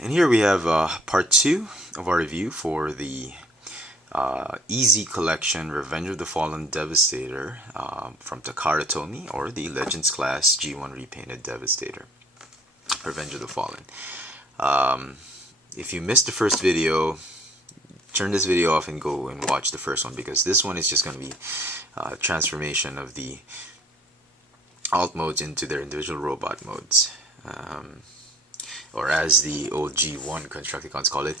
And here we have part 2 of our review for the Easy Collection Revenge of the Fallen Devastator from Takara Tomy, or the Legends class G1 repainted Devastator. Revenge of the Fallen. If you missed the first video, turn this video off and go and watch the first one, because this one is just going to be transformation of the alt modes into their individual robot modes. Or as the old G1 Constructicons call it,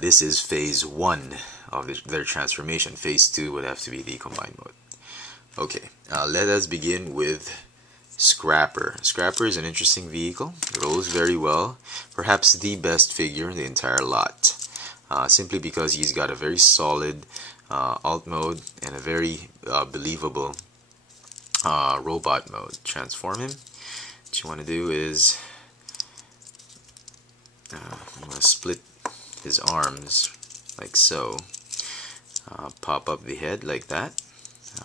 this is phase 1 of their transformation. Phase 2 would have to be the combined mode. Okay, let us begin with Scrapper. Scrapper is an interesting vehicle, rolls very well, perhaps the best figure in the entire lot, simply because he's got a very solid alt mode and a very believable robot mode. Transform him. What you want to do is you want to split his arms like so, pop up the head like that,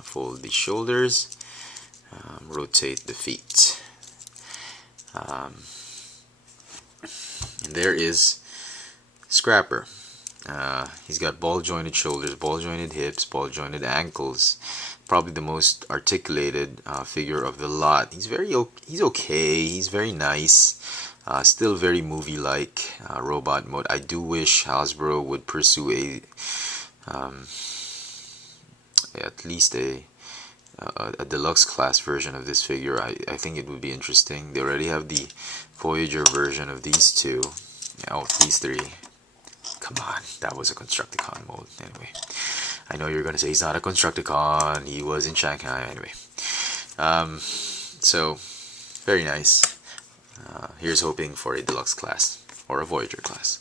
fold the shoulders, rotate the feet, and there is Scrapper. He's got ball jointed shoulders, ball jointed hips, ball jointed ankles. Probably the most articulated figure of the lot. He's okay. He's very nice. Still very movie-like robot mode. I do wish Hasbro would pursue at least a deluxe class version of this figure. I think it would be interesting. They already have the Voyager version of these two. Oh, these three. Come on, that was a Constructicon mode. Anyway, I know you're gonna say he's not a Constructicon. He was in Shanghai. Anyway, so very nice. Here's hoping for a deluxe class or a Voyager class.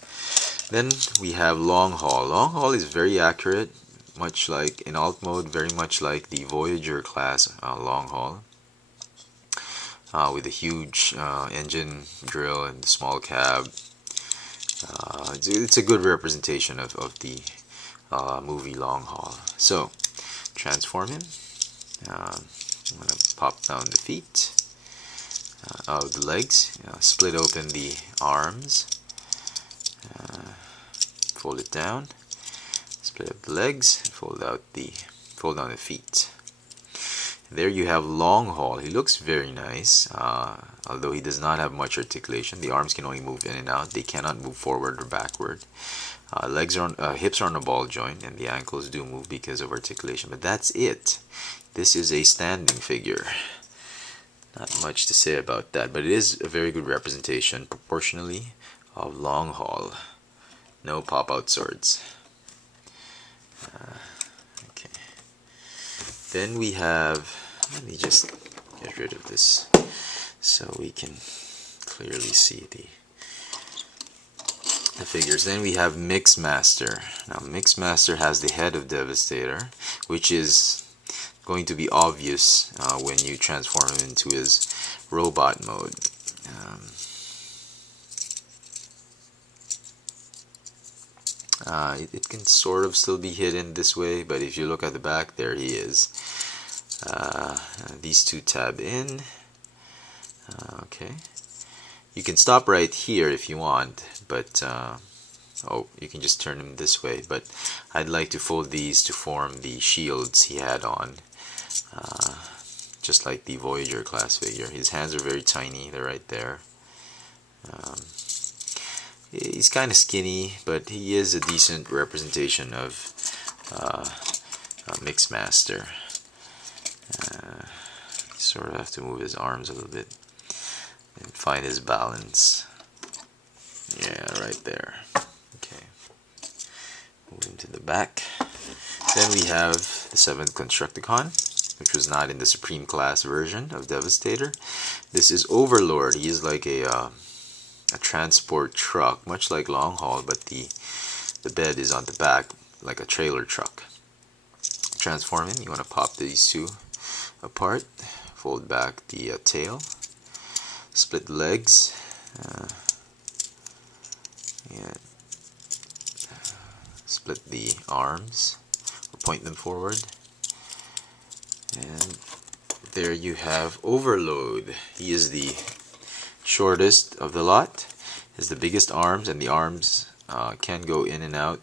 Then we have Long Haul. Long Haul is very accurate, much like in alt mode, very much like the Voyager class Long Haul, with a huge engine grill and small cab. It's a good representation of the movie Long Haul. So transform him. I'm going to pop down the feet. The legs, split open the arms, fold it down, split up the legs, fold down the feet. There you have Long Haul. He looks very nice, although he does not have much articulation. The arms can only move in and out. They cannot move forward or backward. Hips are on a ball joint, and the ankles do move because of articulation. But that's it. This is a standing figure. Not much to say about that, but it is a very good representation proportionally of Long Haul. No pop-out swords. Okay. Then we have, let me just get rid of this so we can clearly see the figures. Then we have Mixmaster. Now Mixmaster has the head of Devastator, which is going to be obvious when you transform him into his robot mode. It can sort of still be hidden this way, but if you look at the back, there he is. These two tab in. Okay. You can stop right here if you want, but oh, you can just turn him this way, but I'd like to fold these to form the shields he had on, just like the Voyager class figure. His hands are very tiny, they're right there. He's kind of skinny, but he is a decent representation of Mixmaster. Sort of have to move his arms a little bit and find his balance. Yeah, right there. Okay. Moving to the back. Then we have the 7th Constructicon, which was not in the Supreme class version of Devastator. This is Overlord. He is like a transport truck, much like Long Haul, but the bed is on the back like a trailer truck. Transform him. You want to pop these two apart, fold back the tail, split the legs, split the arms, or point them forward, and there you have Overload. He is the shortest of the lot. Has the biggest arms, and the arms can go in and out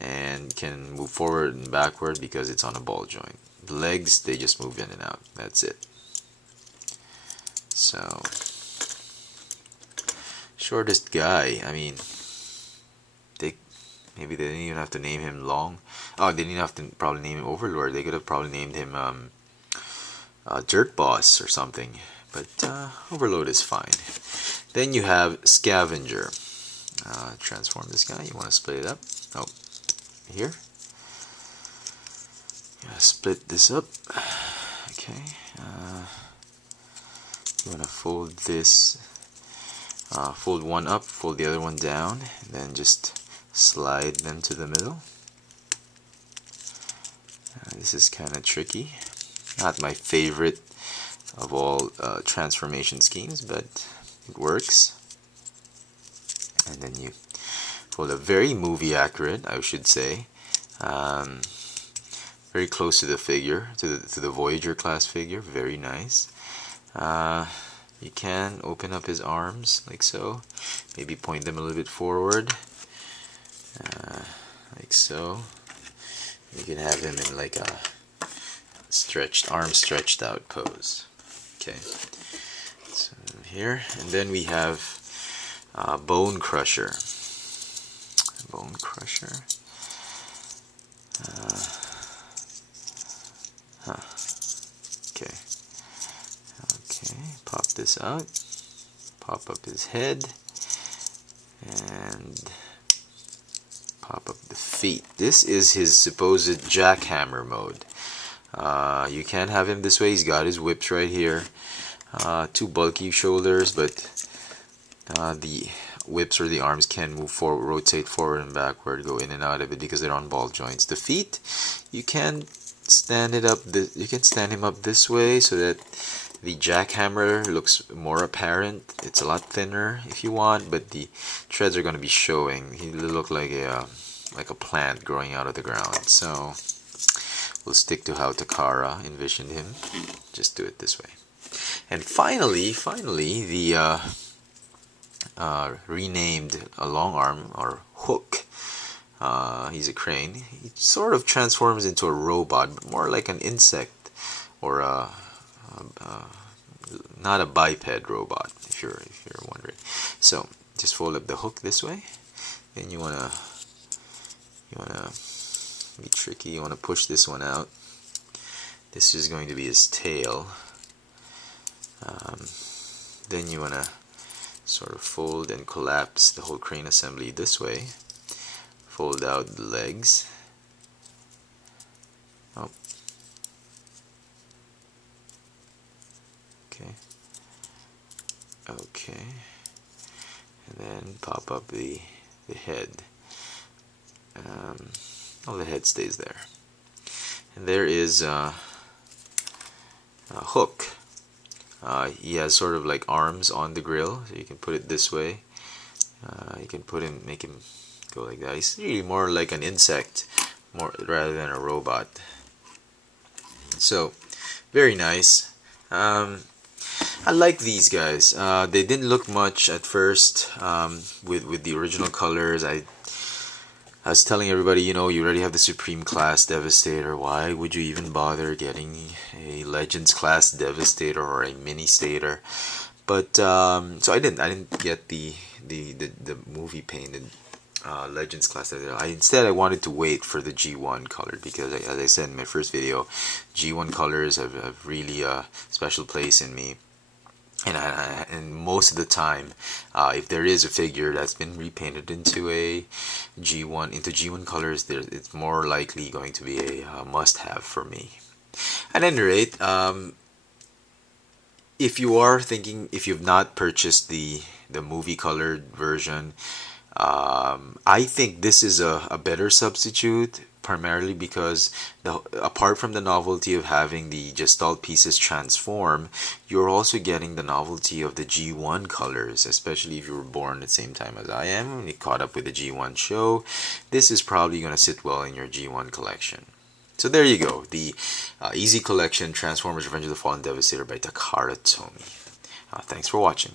and can move forward and backward because it's on a ball joint. The legs, they just move in and out. That's it. So, shortest guy, I mean, maybe they didn't even have to name him Long. Oh, they didn't have to probably name him Overlord. They could have probably named him Dirt Boss or something. But Overload is fine. Then you have Scavenger. Transform this guy. You want to split it up. Oh, here. Split this up. Okay. You want to fold this. Fold one up, fold the other one down, and then just slide them to the middle. This is kind of tricky. Not my favorite of all transformation schemes, but it works. And then you fold it very movie accurate, I should say. Very close to the figure, to the Voyager class figure. Very nice. You can open up his arms like so. Maybe point them a little bit forward. Like so. You can have him in like a arm stretched out pose. Okay. So here, and then we have Bone Crusher. Bone Crusher. Okay. Okay. Pop this out. Pop up his head. And pop up the feet. This is his supposed jackhammer mode. You can have him this way. He's got his whips right here. Two bulky shoulders, but the whips or the arms can move forward, rotate forward and backward, go in and out of it because they're on ball joints. The feet, you can stand it up. You can stand him up this way so that the jackhammer looks more apparent. It's a lot thinner if you want, but the treads are going to be showing. He look like a plant growing out of the ground. So we'll stick to how Takara envisioned him. Just do it this way. And finally, the renamed long arm or hook. He's a crane. He sort of transforms into a robot, but more like an insect or not a biped robot, if you're wondering. So just fold up the hook this way. Then you wanna be tricky. You wanna push this one out. This is going to be his tail. Then you wanna sort of fold and collapse the whole crane assembly this way. Fold out the legs. Oh. Okay. Okay. And then pop up the head. The head stays there. And there is a hook. He has sort of like arms on the grill, so you can put it this way. You can make him go like that. He's really more like an insect, rather than a robot. So, very nice. I like these guys. They didn't look much at first with the original colors. I was telling everybody, you already have the Supreme Class Devastator. Why would you even bother getting a Legends Class Devastator or a Mini Stator? But so I didn't get the movie painted Legends Class Devastator. Instead I wanted to wait for the G1 color because, as I said in my first video, G1 colors have really a special place in me. And most of the time, if there is a figure that's been repainted into a G1 colors, it's more likely going to be a must-have for me. At any rate, if you've not purchased the movie colored version, I think this is a better substitute, primarily because apart from the novelty of having the Gestalt pieces transform, you're also getting the novelty of the G1 colors, especially if you were born at the same time as I am and you caught up with the G1 show. This is probably going to sit well in your G1 collection. So there you go, the Easy Collection Transformers Revenge of the Fallen Devastator by Takara Tomy. Thanks for watching.